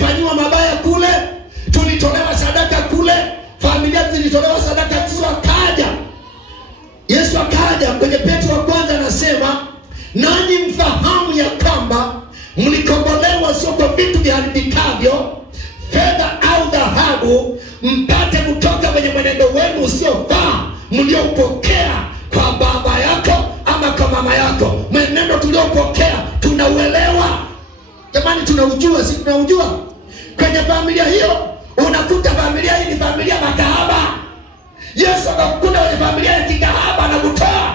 tulifanywa mabaya kule, tulitolewa sadaka kule, familia zilitolewa sadaka. Yesu akaja kwenye Petro wa kwanza anasema, nanyi mfahamu ya kwamba mlikombolewa sio kwa vitu viharibikavyo, fedha au dhahabu, mpate kutoka kwenye mwenendo wenu usiofaa mliopokea kwa baba yako ama kwa mama yako. Mwenendo tuliopokea tunauelewa. Jamani, tunaujua, si tunaujua? Kwenye familia hiyo unakuta familia hii ni familia makahaba. Yesu anakukuta kwenye familia ya kikahaba anakutoa.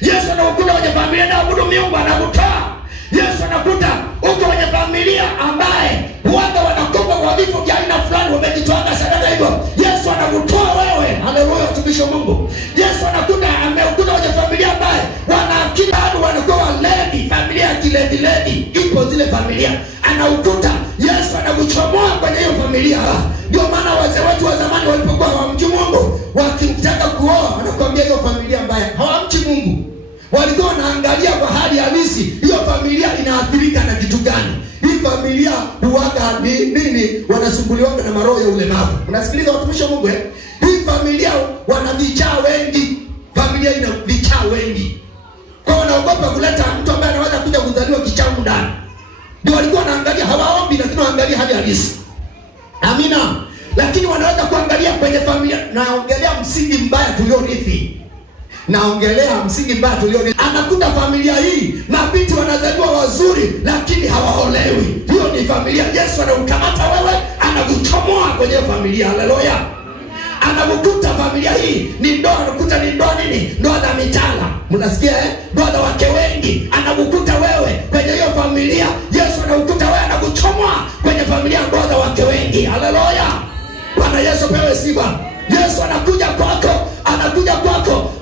Yesu anakukuta kwenye familia inaabudu miungu anakutoa. Yesu anakuta uko kwenye familia ambaye watu wanakufa kwa vifo vya aina fulani, wamejitoa sadaka hivyo. Yesu anakutoa wewe. Haleluya, tumisho Mungu. Yesu anakuta amekuta kwenye familia ambaye wanaakili bado wanakuwa walevi, familia ya kilevi. Ipo zile familia. Anaukuta Yesu anakuchomoa kwenye hiyo familia. Ndio maana wazee wetu wa zamani walipokuwa hawamchi Mungu, wakitaka kuoa wanakuambia hiyo familia mbaya, hawamchi Mungu. Walikuwa wanaangalia kwa hali halisi hiyo familia inaathirika na kitu gani. Hii familia huaga nini, wanasumbuliwa na maroho ya ulemavu. Unasikiliza watumishi wa Mungu? Hii familia wana vichaa wengi. Familia ina vichaa wengi. Kwa wanaogopa kuleta mtu ambaye anaweza kuja kuzaliwa kichaa ndani. Ndio walikuwa wanaangalia, hawaombi lakini wanaangalia hali halisi. Amina. Lakini wanaweza kuangalia kwenye familia. Naongelea msingi mbaya tuliorithi. Anakuta familia hii mabinti wanazaliwa wazuri lakini hawaolewi. Hiyo ni familia. Yesu anaukamata wewe, anakuchomoa kwenye familia. Haleluya. Anakukuta familia hii ni ndoa, anakuta ni ndoa nini? Ndoa za mitala. Mnasikia ndoa za wake wengi. Anakukuta wewe kwenye hiyo familia. Yesu anakukuta wewe, anakuchomoa kwenye familia ndoa za wake wengi. Haleluya. Bwana Yesu pewe sifa. Yesu anakuja kwako,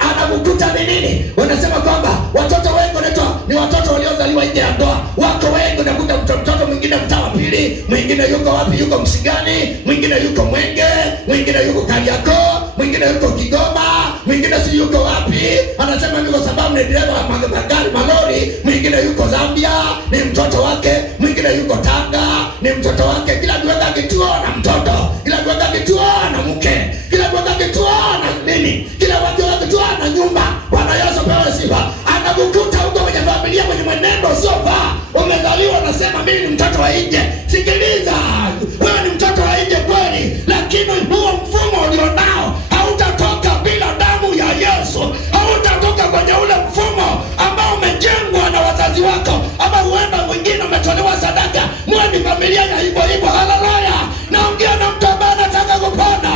anakukuta ni nini? Wanasema kwamba watoto wengi wanaitwa ni watoto waliozaliwa nje ya ndoa. Wako wengi, unakuta mtoto mwingine mtaa wa pili, mwingine yuko wapi? Yuko Msigani, mwingine yuko Mwenge, mwingine yuko Kariakoo, mwingine yuko Kigoma, mwingine si yuko wapi? Anasema ni kwa sababu ni dereva wa magari malori, mwingine yuko Zambia, ni mtoto wake, mwingine yuko Tanga, ni mtoto wake. Kila kuweka kituo na mtoto, kila kuweka kituo na mke, kila kuweka kituo na nini, kila kuweka kituo na nyumba. Bwana Yesu pewe sifa. Anakukuta huko kwenye familia kwenye mwenendo usiofaa. Umezaliwa nasema mimi ni mtoto wa nje. Sikiliza, wewe ni mtoto wa nje kweli, lakini huo mfumo ulionao hautatoka bila damu ya Yesu. Hautatoka kwenye ule mfumo ambao umejengwa na wazazi wako, ama huenda mwingine umetolewa sadaka. Mwe ni familia ya hivyo. Haleluya. Naongea na mtu ambaye anataka kupona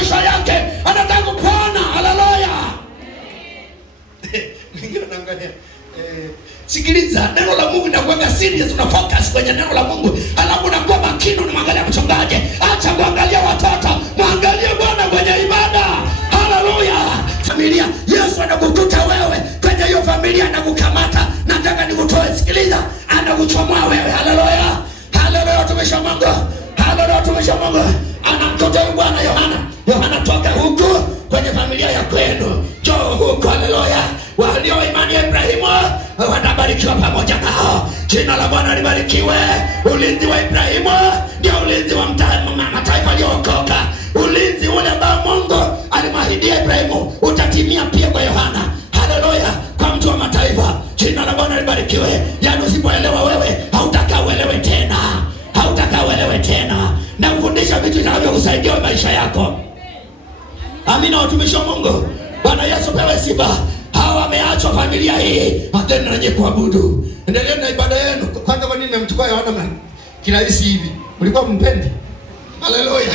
maisha yake, anataka kupona. Haleluya. Mwingine anaangalia sikiliza, neno la Mungu linakuweka serious, una focus kwenye neno la Mungu. Alafu unakuwa makini, unamwangalia mchungaji. Acha kuangalia watoto, muangalie Bwana kwenye ibada. Haleluya. Familia, Yesu anakukuta wewe kwenye hiyo familia, anakukamata. Nataka nikutoe, sikiliza, anakuchomoa wewe. Haleluya. Haleluya, tumishi wa Mungu. Haleluya, tumishi wa Mungu. Anamtoa Bwana Yohana toka huko kwenye familia ya kwenu, njoo huko. Haleluya. Walio imani ya Ibrahimu watabarikiwa pamoja nao. Jina la Bwana libarikiwe. Ulinzi wa Ibrahimu ndio ulinzi wa mataifa yaliyookoka. Ulinzi ule ambao Mungu alimwahidia Ibrahimu utatimia pia kwa Yohana. Haleluya, kwa mtu wa mataifa. Jina la Bwana libarikiwe. Yaani usipoelewa wewe, hautakaa uelewe tena. Na kufundisha vitu vinavyokusaidia maisha yako. Amina, watumishi wa Mungu. Bwana Yesu pewe sifa. Hawa wameachwa familia hii, atenda nje kuabudu. Endelea na ibada yenu. Kwanza kwa nini mmemchukua Yohana kirahisi hivi? Ulikuwa mpendi? Haleluya.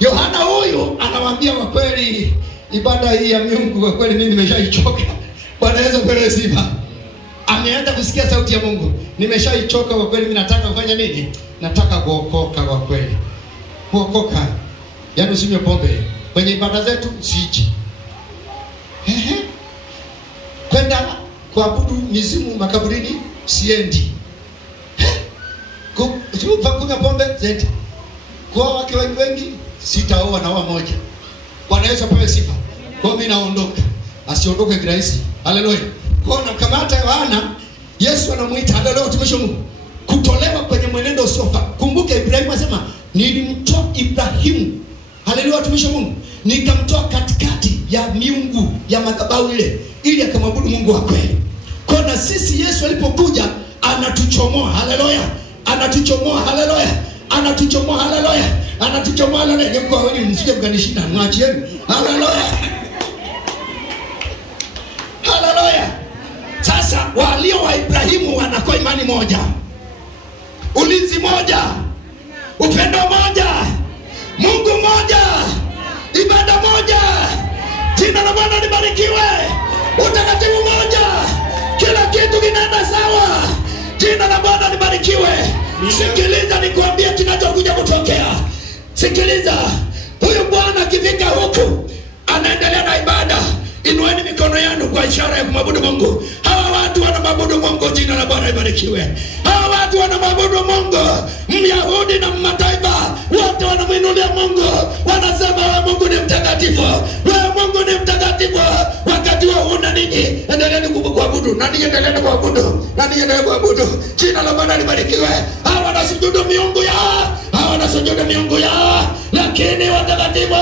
Yohana huyu anawaambia kwa kweli, ibada hii ya Mungu kwa kweli mimi nimeshaichoka. Bwana Yesu pewe sifa. Ameanza kusikia sauti ya Mungu. Nimeshaichoka kwa kweli, mimi nataka kufanya nini? Nataka kuokoka kwa kweli. Kuokoka. Yaani usinywe pombe. Kwenye ibada zetu siji. Kwenda kuabudu mizimu makaburini siendi. Kunywa pombe zetu. Kwa wake wengi sitaoa na moja. Bwana Yesu apewe sifa. Kwa mimi naondoka. Asiondoke kirahisi. Haleluya. Kwa namkamata Yohana Yesu anamuita leo tumishi Mungu kutolewa kwenye mwenendo usiofaa. Kumbuka Ibrahimu asema nilimtoa Ibrahimu, haleluya tumishi Mungu, nikamtoa katikati ya miungu ya madhabahu ile ili akamwabudu Mungu wa kweli. Kwa na sisi Yesu alipokuja anatuchomoa, haleluya, anatuchomoa, haleluya, anatuchomoa, haleluya, anatuchomoa, haleluya. Niko wewe msije mkanishinda, mwachieni, haleluya, haleluya. Sasa walio wa Ibrahimu wanakuwa imani moja, ulinzi moja, upendo moja, Mungu moja, ibada moja, jina la Bwana libarikiwe, utakatifu moja, kila kitu kinaenda sawa, jina la Bwana libarikiwe. Sikiliza nikwambie kinachokuja kutokea. Sikiliza, huyu Bwana akifika huku anaendelea na ibada. Inueni mikono yenu kwa ishara ya kumwabudu Mungu. Hawa watu wanamwabudu Mungu, jina la Bwana libarikiwe. Hawa watu wanamwabudu Mungu, Myahudi na mataifa wote wanamuinulia Mungu, wanasema wewe Mungu ni mtakatifu, wewe Mungu ni mtakatifu. Wakati wa una nini? Endeleeni kuabudu. Nani endeleeni kuabudu? Nani endeleeni kuabudu? Jina la Bwana libarikiwe. Hawa wanasujudu miungu yao, hawa wanasujudu miungu yao, lakini watakatifu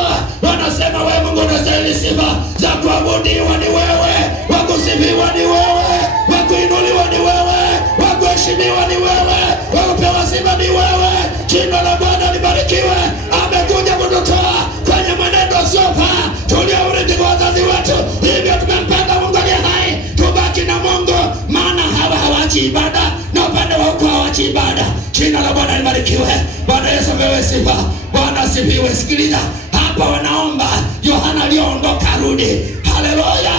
wanasema wewe Mungu unastahili sifa za kuabudiwa ni wewe, wakusifiwa ni wewe, wakuinuliwa ni wewe, wakuheshimiwa ni wewe, wakupewa sifa ni wewe. Jina la Bwana libarikiwe. Amekuja kututoa kwenye mwenendo usiofaa tuliourithi kwa wazazi wetu, hivyo tumempenda Mungu aliye hai, tubaki na Mungu, maana hawa hawachi ibada na upande wa huko hawachi ibada. Jina la Bwana libarikiwe. Bwana Yesu apewe sifa, Bwana asifiwe. Sikiliza, hapa wanaomba Yohana aliondoka rudi, haleluya.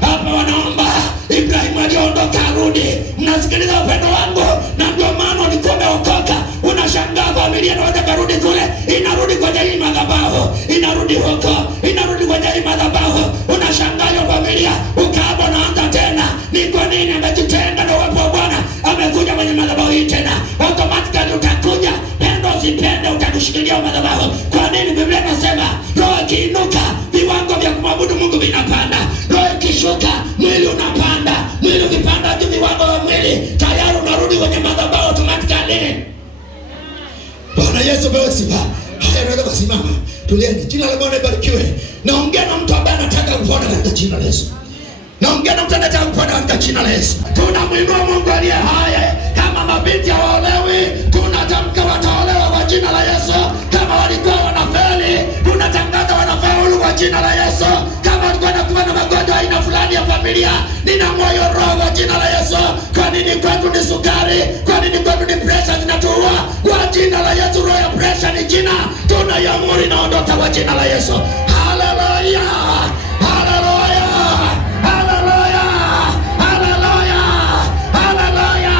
Hapa wanaomba Ibrahimu aliondoka rudi. Mnasikiliza upendo wangu? Na ndio maana ulikuwa umeokoka. Unashangaa familia inaweza karudi kule, inarudi kwenye hii madhabahu, inarudi huko, inarudi kwenye hii madhabahu. Unashangaa hiyo familia ukaaba naanza tena. Ni kwa nini? Amejitenga na uwepo wa Bwana, amekuja kwenye madhabahu hii tena. Automatically utakuja, pendo usipende, utakushikilia madhabahu. Kwa nini? Biblia inasema roho ikiinuka viwango vya kumwabudu Mungu vinapanda, roho ikishuka mwili unapanda. Mwili ukipanda juu viwango vya mwili, tayari unarudi kwenye madhabahu automatically. Bwana Yesu apewe sifa. Haya, naweza kusimama. Tulieni. Jina la Bwana libarikiwe. Naongea na mtu ambaye anataka kupona katika jina la Yesu. Naongea na mtu anataka kupona katika jina la Yesu. Tunamuinua Mungu aliye hai. Kama mabinti hawaolewi, tunatamka wataolewa kwa jina la Yesu. Kama walikuwa wanafeli, tunatangaza wanafaulu kwa jina la Yesu. Kama walikuwa wanakuwa na magonjwa aina fulani ya familia, ninamwoyo roho kwa jina la Yesu. Kwa nini kwetu ni sukari? Kwa nini kwetu ni pressure zinatuua? Kwa jina la Yesu, roho ya pressure ni jina, tunaiamuru inaondoka kwa jina la Yesu. Haleluya, haleluya, haleluya, haleluya, haleluya.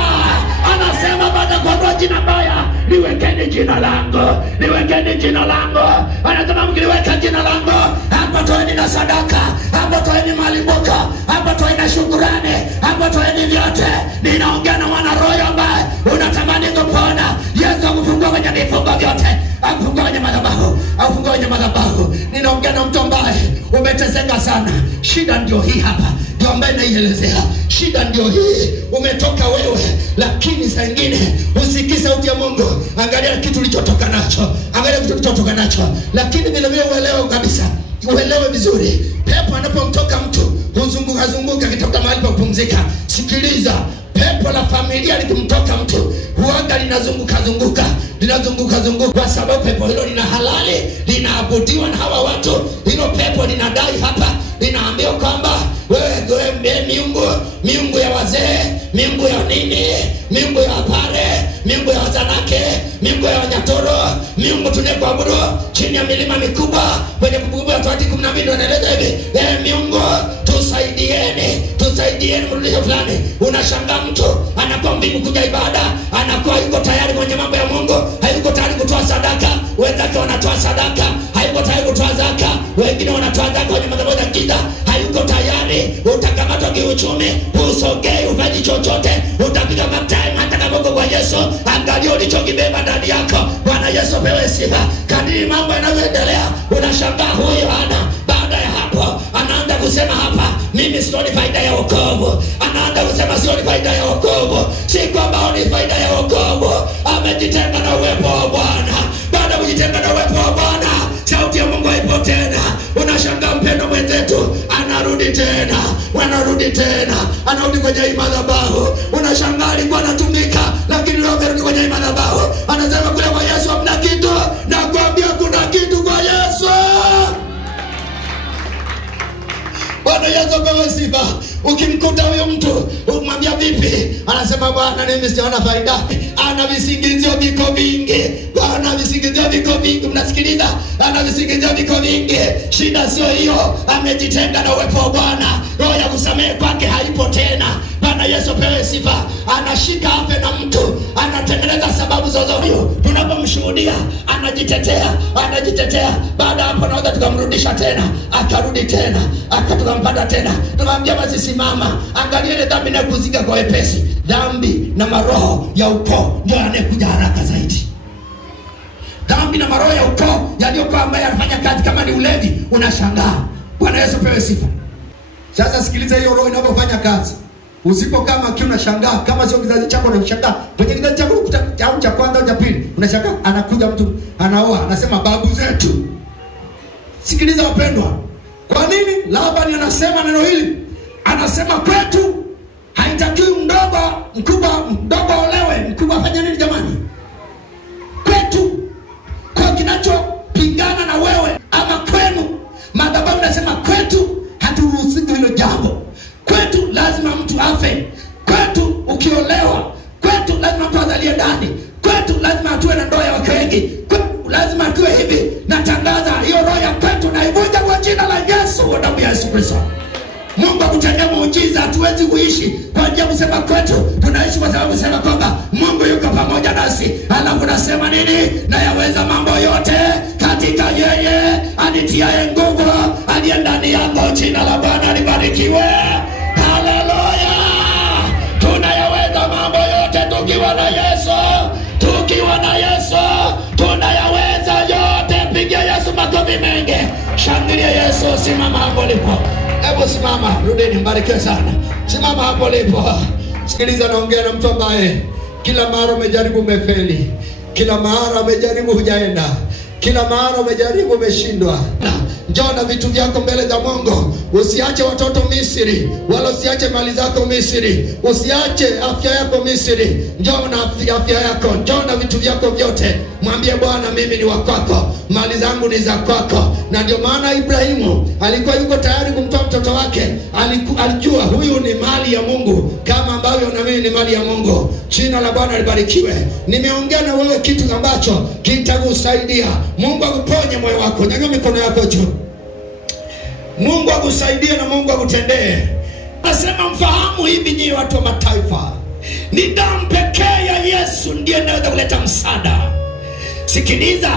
Anasema baada kwa jina baya niwekeni jina langu, niwekeni jina langu. Anasema mkiliweka jina langu, hapa toeni na sadaka, hapa toeni malimbuko, hapa toeni shukrani, hapa toeni vyote. Ninaongea na wana roho ambaye unatamani kupona. Yesu akufungua kwenye vifungo vyote, akufungua kwenye madhabahu, akufungua kwenye madhabahu. Ninaongea na mtu ambaye umeteseka sana. Shida ndio hii hapa, ndio ambaye naielezea. Shida ndio hii, umetoka wewe, lakini saa nyingine usikii sauti ya Mungu. Angalia kitu ulichotoka nacho, angalia kitu ulichotoka nacho, lakini vile vile uelewe kabisa, uelewe vizuri. Pepo anapomtoka mtu huzunguka zunguka akitafuta mahali pa kupumzika. Sikiliza, pepo la familia likimtoka mtu huaga linazunguka zunguka, kwa sababu pepo hilo lina halali, linaabudiwa na hawa watu. Hilo pepo linadai hapa, linaambia kwamba wewe miungu ya wazee, miungu ya nini, miungu ya pare, miungu ya wazanake, miungu ya wanyatoro, miungu tunayekuabudu chini ya milima mikubwa. Kwenye Kumbukumbu ya Torati 12 wanaeleza hivi, miungu tusaidieni mrudisho fulani. Unashangaa mtu anakuwa mbingu kuja ibada, anakuwa yuko tayari kwenye mambo ya Mungu, hayuko tayari kutoa sadaka. Wenzake wanatoa sadaka, hayuko tayari kutoa zaka. Wengine wanatoa zaka kwenye madhabahu ya giza, hayuko tayari. Utakamatwa kiuchumi, usogei ufanye chochote, utapiga matai hata kama uko kwa Yesu. Angalia ulichokibeba ndani yako. Bwana Yesu apewe sifa. Kadiri mambo yanavyoendelea, unashangaa huyo ana, baada ya hapo anaanza kusema hapa mimi sioni faida ya wokovu. Anaanza kusema sioni faida ya wokovu. Si kwamba ni faida ya wokovu, amejitenga na uwepo wa Bwana. Baada ya kujitenga na uwepo wa Bwana, sauti ya Mungu haipo tena. Unashangaa mpendo mwenzetu anarudi tena, anarudi kwenye madhabahu. Unashangaa alikuwa anatumika, lakini leo amerudi kwenye madhabahu. Anasema kule kwa Yesu hamna kitu, na kuambia kuna kitu kwa Yesu. Bwana Yesu apewe sifa. Ukimkuta huyo mtu umwambia vipi, anasema Bwana mimi sijaona faida. Ana visingizio viko vingi. Bwana visingizio viko vingi, mnasikiliza? Ana visingizio viko vingi. Shida sio hiyo, amejitenga na uwepo wa Bwana. Roho ya kusamehe kwake haipo tena. Bwana Yesu apewe sifa. Anashika afe na mtu, anatengeneza sababu zozote. Tunapomshuhudia anajitetea. Baada hapo naweza tukamrudisha tena, akarudi tena, akatukampata tena. Tunamwambia basi simama, angalia ile dhambi na kuzika kwa wepesi. Dhambi na maroho ya ukoo ndio yanakuja haraka zaidi. Dhambi na maroho ya ukoo yaliyokuwa ambaye anafanya kazi kama ni ulevi, unashangaa. Bwana Yesu pewe sifa. Sasa sikiliza hiyo roho inapofanya kazi. Usipo kama kiu unashangaa, kama sio kizazi chako unashangaa. Kwenye kizazi chako au cha kwanza au cha pili, unashangaa anakuja mtu anaoa, anasema babu zetu. Sikiliza wapendwa. Kwa nini Labani anasema neno hili? Anasema kwetu haitakiwi mdogo olewe, mkubwa afanye nini jamani? Kwetu kwa kinachopingana na wewe ama kwenu, madhabahu nasema kwetu haturuhusiwi hilo jambo. Kwetu lazima mtu afe. Kwetu ukiolewa, kwetu lazima mtu azalie ndani. Kwetu lazima tuwe na ndoa ya wake wengi. Kwetu lazima tuwe hivi. Natangaza hiyo roho ya kwetu na ivunja kwa jina la Yesu, kwa damu ya Yesu Kristo. Mungu akutendea muujiza. Hatuwezi kuishi kwa njia kusema kwetu. Tunaishi kwa sababu sema kwamba Mungu yuko pamoja nasi. Alafu nasema nini? Na yaweza mambo yote katika yeye anitiaye nguvu, aliye ndani yangu. Jina la Bwana libarikiwe. Haleluya. Tunayaweza mambo yote tukiwa na Yesu. Tukiwa na Yesu tunayaweza yote. Pigia Yesu makofi mengi. Shangilia Yesu. Simama hapo ulipo. Hebu simama, rudini, mbarikiwe sana. Simama hapo ulipo. Sikiliza, naongea na mtu ambaye kila mara umejaribu umefeli. Kila mara umejaribu hujaenda. Kila mara umejaribu umeshindwa. Njoo na vitu vyako mbele za Mungu. Usiache watoto Misri, wala usiache mali zako Misri. Usiache afya yako Misri. Njoo na afya yako, njoo na vitu vyako vyote. Mwambie Bwana mimi ni wa kwako, mali zangu ni za kwako. Na ndio maana Ibrahimu alikuwa yuko tayari kumtoa mtoto wake. Alijua huyu ni mali ya Mungu kama ambavyo na mimi ni mali ya Mungu. Jina la Bwana libarikiwe. Nimeongea na wewe kitu ambacho kitakusaidia. Mungu akuponye moyo wako. Nyanyua mikono yako juu. Mungu akusaidie na Mungu akutendee. Nasema mfahamu hivi nyinyi watu wa mataifa, ni damu pekee ya Yesu ndiye inaweza kuleta msaada. Sikiliza,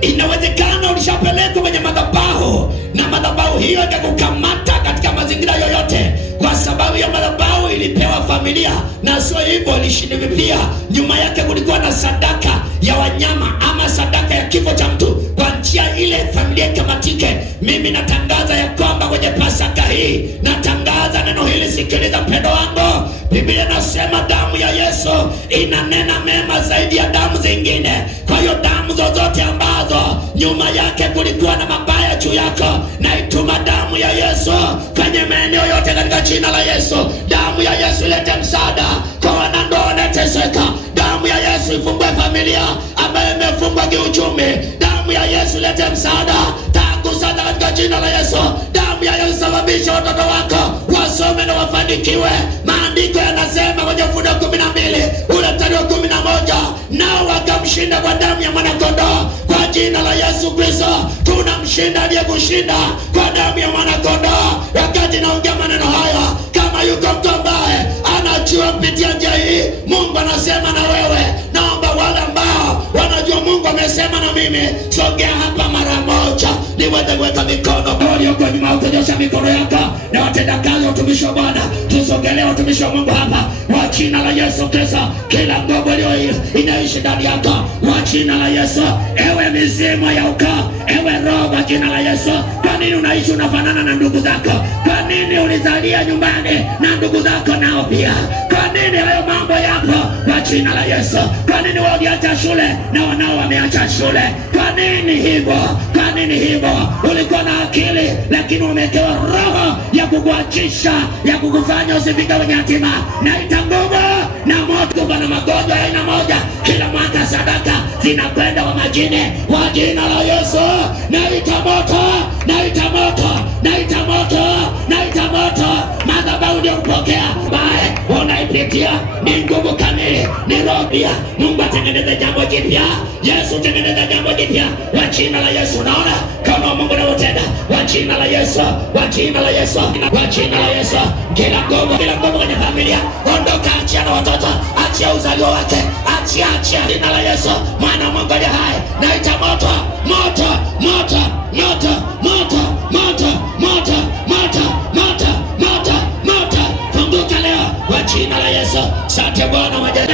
inawezekana ulishapelekwa kwenye madhabahu na madhabahu hiyo ikakukamata katika mazingira yoyote, kwa sababu ya madhabahu ilipewa familia, na sio hivyo ilishindwa pia. Nyuma yake kulikuwa na sadaka ya wanyama ama sadaka ya kifo cha mtu, kwa njia ile familia ikamatike. Mimi natangaza ya kwamba kwenye Pasaka hii, natangaza neno hili. Sikiliza mpendo wangu, Biblia inasema damu ya Yesu inanena mema zaidi ya damu zingine. Kwa hiyo damu zozote ambazo nyuma yake kulikuwa na mabaya juu yako, na ituma damu ya Yesu kwenye maeneo yote katika jina la Yesu. Damu ya Yesu ilete msaada kwa wanandoa wanateseka. Damu ya Yesu ifungue familia ambayo imefungwa kiuchumi. Damu ya Yesu ilete msaada tangu sasa katika jina la Yesu. Damu ya Yesu sababisha watoto wako wasome na wafanikiwe. Maandiko yanasema kwenye Ufunuo 12 ule mstari wa 11, nao wakamshinda kwa damu ya mwanakondoo. Kwa jina la Yesu Kristo tunamshinda aliyekushinda kwa damu ya mwanakondoo. Wakati naongea maneno haya, kama yuko mtu ambaye anajua kupitia njia hii Mungu anasema na wewe, naomba wale ambao wanajua Mungu amesema na mimi, sogea hapa mara moja niweze kuweka mikono. Waliokuwa nyuma utanyosha mikono yako, na watendakazi wa utumishi wa Bwana tusogelee watumishi wa Mungu hapa kwa jina la Yesu Kristo. Kila nguvu iliyo inaishi ndani yako kwa jina la Yesu. Ewe mizimu ya ukoo, ewe roho kwa jina la Yesu. Kwa nini unaishi unafanana na ndugu zako? Kwa nini ulizalia nyumbani na ndugu zako nao pia? Kwa nini hayo mambo yapo? Kwa jina la Yesu. Kwa nini waliacha shule na wanao wameacha shule? Kwa nini hivyo? Kwa nini hivyo? Ulikuwa na akili lakini umewekewa roho ya kukuachisha, ya kukufanya usifike kwenye hatima. Naita nguvu na moto kwa na magonjwa ya aina moja. Kila mwaka sadaka zinakwenda wa majini kwa jina la Yesu. Naita moto, naita moto, naita moto, naita moto. Madhabahu ndio kupokea bae unaipitia ni nguvu kamili, ni roho pia. Mungu atengeneze jambo jipya. Yesu tengeneza jambo jipya kwa jina la Yesu. Naona kama Mungu anaotenda kwa jina la Yesu, kwa jina la Yesu, kwa jina la Yesu. Kila nguvu kwenye familia ondoka, achia na watoto, achia uzalio wake, achia jina la Yesu. Mwana Mungu aliye hai, naita moto, moto, moto, moto, moto, moto, moto, moto, moto, moto, moto. Funguka leo kwa jina la Yesu. Asante Bwana majana.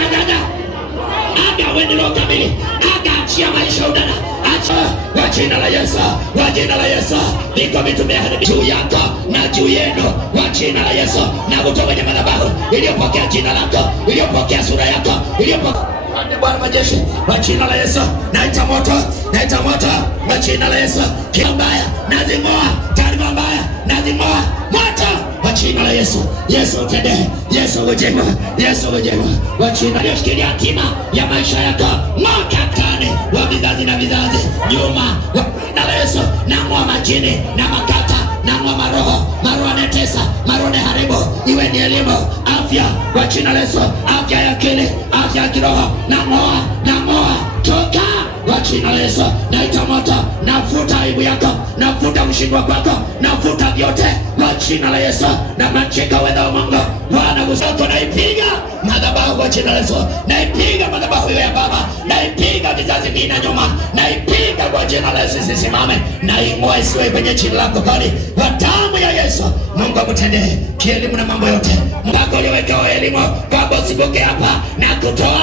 Aga wewe roho kamili, aga achia maisha udana, acha kwa jina la Yesu, kwa jina la Yesu. Niko vitu vya juu yako na juu yenu kwa jina la Yesu. Na kutoka kwenye madhabahu iliyopokea jina lako, iliyopokea sura yako, iliyopokea Bwana majeshi kwa jina la Yesu. Naita moto, naita moto kwa jina la Yesu. Kila mbaya nazimoa, taarifa mbaya nazimoa, moto kwa jina la Yesu. Yesu utende, Yesu ujema, Yesu ujema kwa jina la Yesu. Shikilia hatima ya maisha yako, mwaka tani wa vizazi na vizazi nyuma kwa jina la Yesu. Nang'oa majini na makata, nang'oa maroho anetesa, maroho haribu, iwe ni elimu, afya kwa jina la Yesu. Afya ya akili, afya ya kiroho, nang'oa toka kwa jina la Yesu. Naita moto, nafuta aibu yako, nafuta mshindwa kwako, nafuta vyote kwa jina la Yesu. Na macheka wewe Mungu Bwana kusoko, naipiga madhabahu kwa jina la Yesu. Naipiga madhabahu ya baba, naipiga vizazi vina nyuma, naipiga kwa jina la Yesu. Sisimame na ing'oa isiwe kwenye jina lako kali kwa damu ya Yesu. Mungu akutendee kielimu na mambo yote. Mpaka uliwekewa elimu kwa bosi boke hapa, na kutoa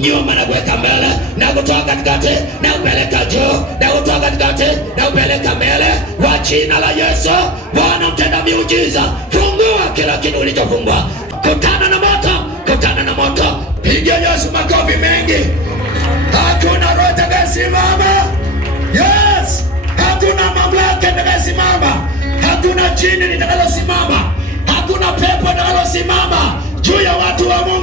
nyuma na kuweka mbele, na kutoa katikati na kupeleka juu, na kutoa katikati na kupeleka mbele kwa jina la Yesu. Bwana mtenda miujiza, fungua kila kitu ulichofungwa. Kutana na moto, kutana na moto. Piga Yesu makofi mengi. Hakuna roho itakayosimama. Yes, hakuna mamlaka itakayosimama, hakuna jini litakalosimama, hakuna pepo litakalosimama juu ya watu wa Mungu.